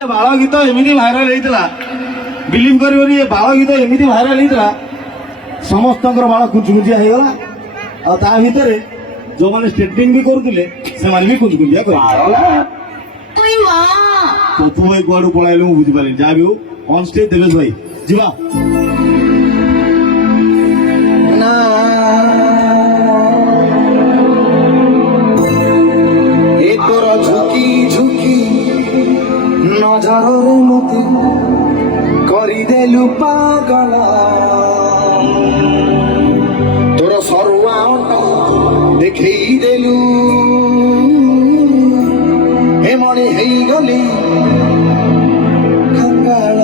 ବାଳ ଗୀତ ଏମିତି ଭାଇରାଲ ହେଇଥିଲା, ବିଲିଭ କରିବନି, ଏ ବାଳ ଗୀତ ଏମିତି ଭାଇରାଲ ହେଇଥିଲା ସମସ୍ତଙ୍କର ବାଳ କୁଞ୍ଚୁକୁଞ୍ଚିଆ ହେଇଗଲା। ଆଉ ତା ଭିତରେ ଯୋଉମାନେ ଷ୍ଟେଟିଂ ବି କରୁଥିଲେ ସେମାନେ ବି କୁଞ୍ଚୁକୁଞ୍ଚିଆ କରିଥିଲେ। ପପୁ ଭାଇ କୁଆଡୁ ପଳାଇଲେ ମୁଁ ବୁଝିପାରିଲି। ଯାହା ବି ହଉ ଅନ୍ ଷ୍ଟେଜ ଦେବେଶ ଭାଇ ଯିବା। নজরে মতে করিদেলু পাগল তোর সর্বাটা দেখেই দেলু এমনি ହେଇଗଲି খঙ্গাল।